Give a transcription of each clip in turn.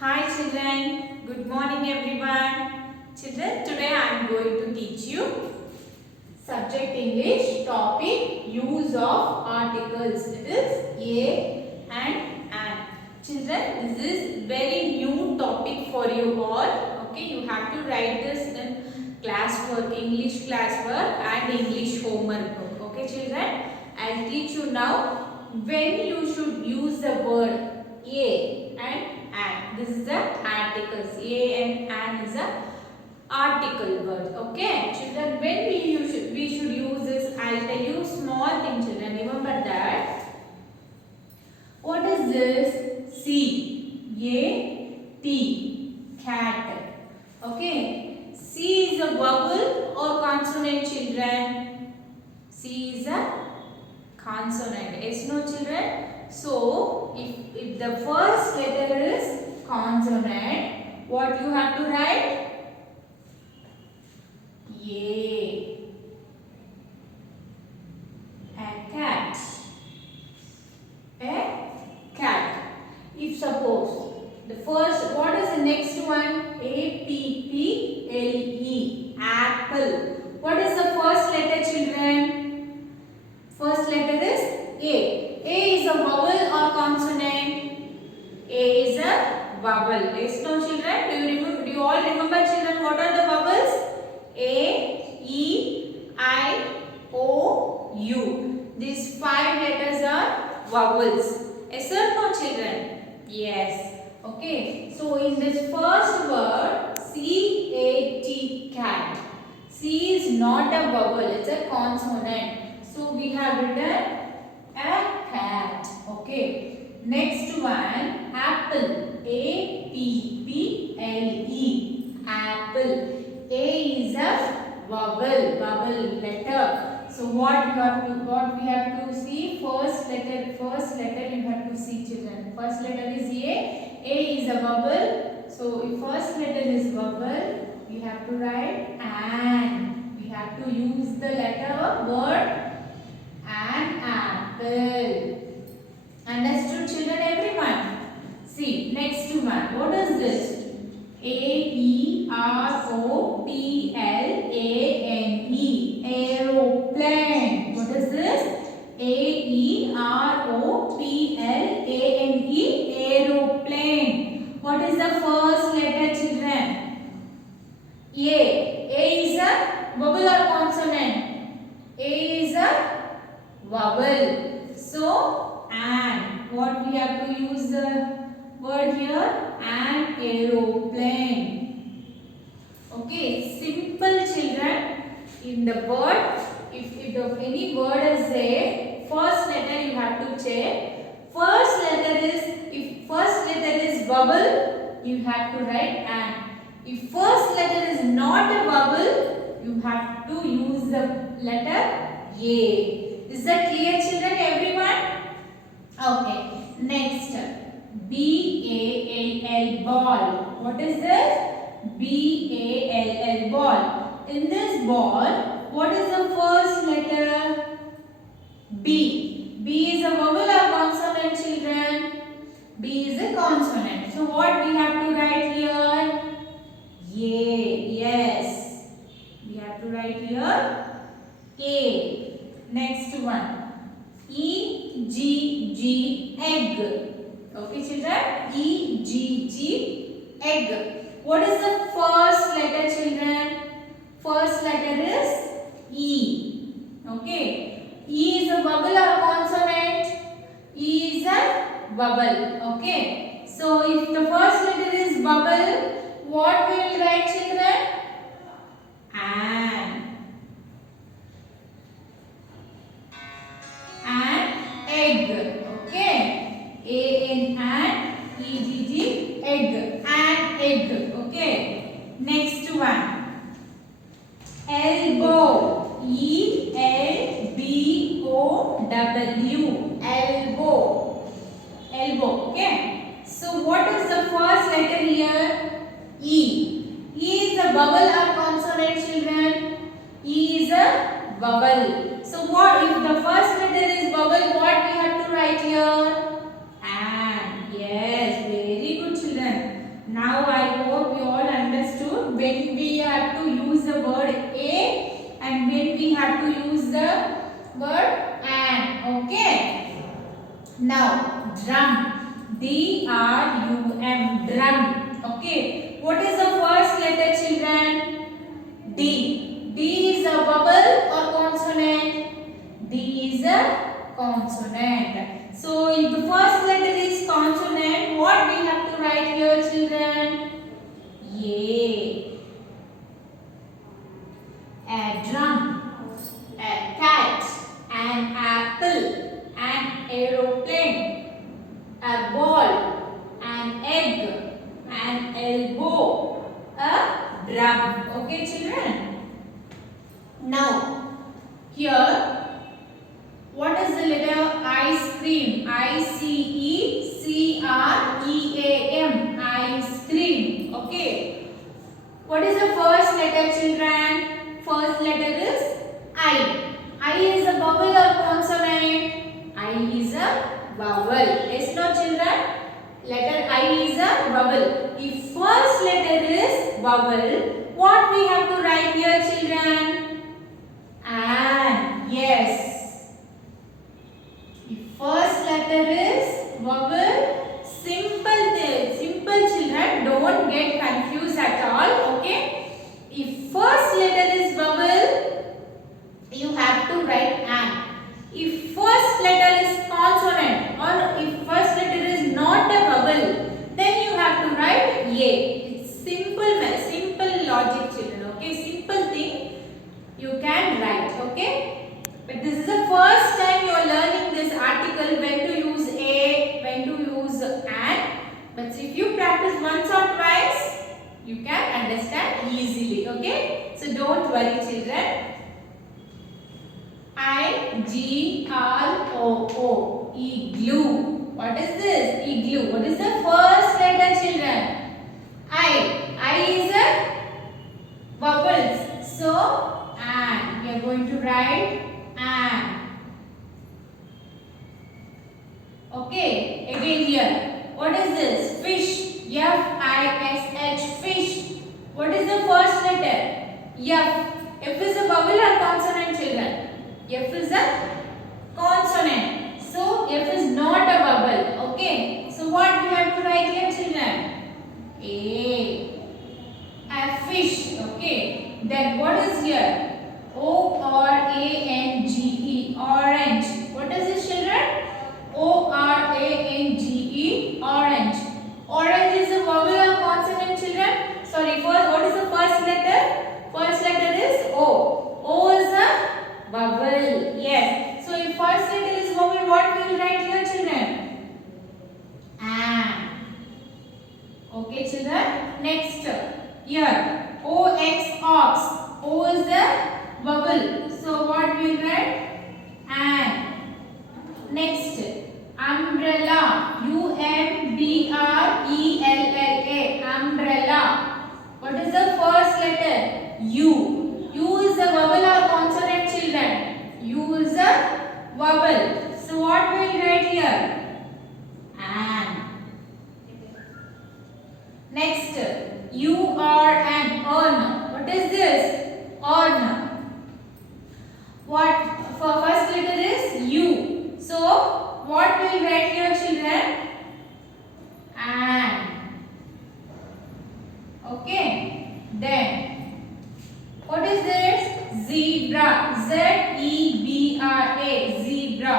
Hi children, good morning everyone. Children, today I am going to teach you subject English topic use of articles. It is a and an. Children, this is very new topic for you all. Okay, you have to write this in classwork, English classwork and English homework book. Okay children, I will teach you now when you should use the word a and an. This is the articles. A and an is a article word. Okay children, when we should use this, I'll tell you small thing children. Remember that. What is this? C A T, cat. Okay, C is a vowel or consonant children? C is a consonant. Yes, no children? So if the first letter is consonant, what you have to write? A. A cat. A cat. If suppose the first, what is the next one? A-P-P-L-E. Apple. What is the first letter children? First letter is A. A is a vowel or consonant? A is a vowel. Yes, no children? Do you all remember children what are the vowels? A, E, I, O, U. These 5 letters are vowels. Yes or no children? Yes. Okay. So in this first word, C-A-T, cat. C is not a vowel. It's a consonant. So we have written a cat. Okay. Next one, apple. A-P-P-L-E. Apple. A is a vowel letter. So what we have to see? First letter you have to see children. First letter is A. A is a vowel. So if first letter is vowel, we have to write an. We have to use the letter word an apple. Understood children everyone? See next one. What is this? A-E-R-O-P-L-A-N-E. Aeroplane. What is this? A-E-R-O-P-L-A-N-E. Aeroplane. What is the first letter children? A. A is a vowel or consonant? A is a vowel. So, an. What we have to use the word here? An aeroplane. Okay, simple children. In the word, if any word is there, first letter you have to check. First letter is, if first letter is vowel, you have to write an. If first letter is not a vowel, you have to use the letter A. Is that clear children everyone? Okay, next. B-A-L-L, ball. What is this? B-A-L-L, ball. In this ball, what is the first letter? B. B is a vowel or consonant children? B is a consonant. So what we have to write here? A. Yes. We have to write here A. Next one. E-G-G, egg. Okay children, E-G-G, egg. What is the first letter children? First letter is E. Okay. E is a vowel or consonant? E is a vowel. Okay. So if the first letter is vowel, what we will write children? An. An egg. Okay. A-N, E-G-G, egg. An egg. Okay. Next one. Elbow. E-L-B-O-W. Elbow. Elbow. Okay. So what is the first letter here? E. E is a vowel or consonant children? E is a vowel. So what if the first letter is vowel, what we have to write here? An. Yes, very good children. D-R-U-M, drum. Okay. What is the first letter, children? D. D is a vowel or consonant? D is a consonant. So if the first letter is consonant, what we have to write here, children? A. A drum, a cat, an apple, an aeroplane, a ball, an egg, an elbow, a drum. Okay, children? Now, here, what is the letter ice cream? I-C-E-C-R-E-A-M. Ice cream. Okay. What is the first letter, children? First letter is I. I is a vowel or consonant? I is a vowel. Yes, no, children? Letter I is a vowel. If first letter is vowel, what we have to write here, children? An. Yes. If first letter is vowel, simple children, don't get confused at all. Okay. If first letter is vowel, you have to write an. If first letter is consonant or if first letter is not a vowel, then you have to write a. It's simple logic, children. Okay, simple thing you can write. Okay, but this is the first time you are learning this article, when to use a, when to use an. But if you practice once or twice, you can understand easily. Okay, so don't worry, children. I-G-R-O-O, igloo. What is this? Igloo. What is the first letter, children? I is a vowels. So, an. We are going to write an. Okay, again here. What is this? Fish. F-I-S-H, fish. What is the first letter? F. F is a vowel or consonant, children? F is a consonant. So, F is not a vowel. Okay. So, what we have to write here, children? A. A fish. Okay. Then, what is here? O-R-A-N-G-E. Orange. What is this, children? O-R-A-N-G-E. Orange. Orange is a vowel or consonant, children? Sorry, first, what is the first letter? First letter is O. O is a vowel. Yes. So, if first letter is vowel, what we will write here, children? An. Okay, children. Next, here, O-X, ox. O is the vowel. So, what we will write? An. Next, umbrella. U-M-B-R-E-L-L-A. Umbrella. What is the first letter? U. U is a vowel or consonant, children? U is a vowel. So what will we write here? An. Next, U-R-N. Urn. What is this? Urn. What? For first letter is U. So what will we write here, children? An. Okay. Then, what is this? Zebra. Z-E-B-R-A. Zebra.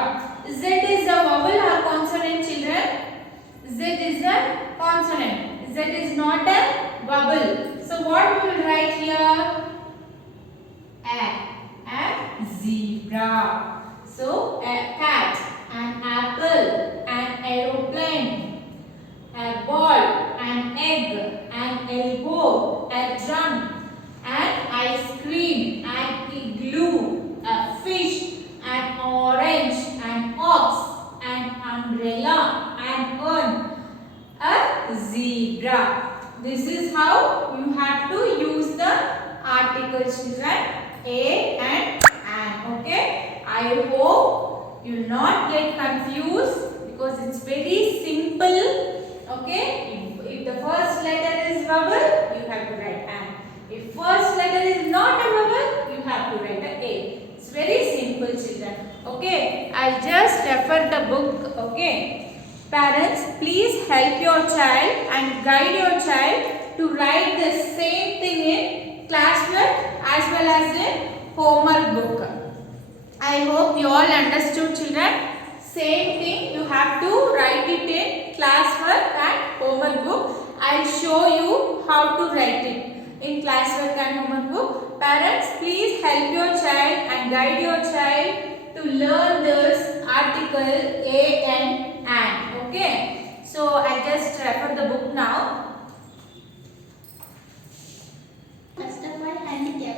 Z is a vowel or consonant, children? Z is a consonant. Z is not a vowel. So, what we will write here? A zebra. So, a cat, an apple, an aeroplane, a ball, an egg, an elbow, a drum, an ice cream, an igloo, a fish, an orange, an ox, an umbrella, an urn, a zebra. This is how you have to use the articles, children, a and an. Okay, I hope you will not get confused because it's very simple. Okay, if the first letter is vowel, you have to write an. If first letter is not a vowel, you have to write a. It's very simple, children. Okay, I'll just refer the book. Okay, Parents, please help your child and guide your child to write the same thing in classwork as well as in homework book. I hope you all understood, children. Same thing you have to write it in classwork and homework book. I'll show you how to write it in classwork and homework book. Parents, please help your child and guide your child to learn this article an. Okay. So I just refer the book now.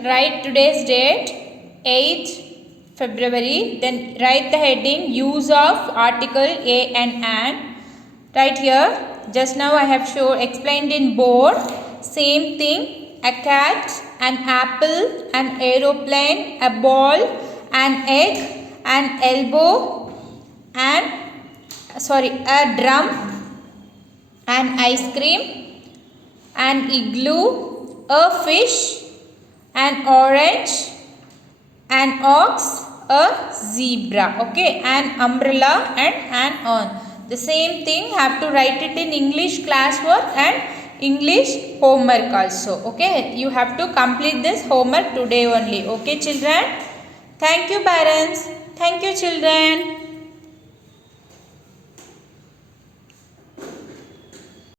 Write today's date 8th February. Then write the heading use of article a and an. Right here. Just now I have explained in board. Same thing. A cat, an apple, an aeroplane, a ball, an egg, an elbow, a drum, an ice cream, an igloo, a fish, an orange, an ox, a zebra. Okay, an umbrella and an urn. The same thing have to write it in English classwork and English homework also. Okay, you have to complete this homework today only. Okay, children. Thank you, parents. Thank you, children.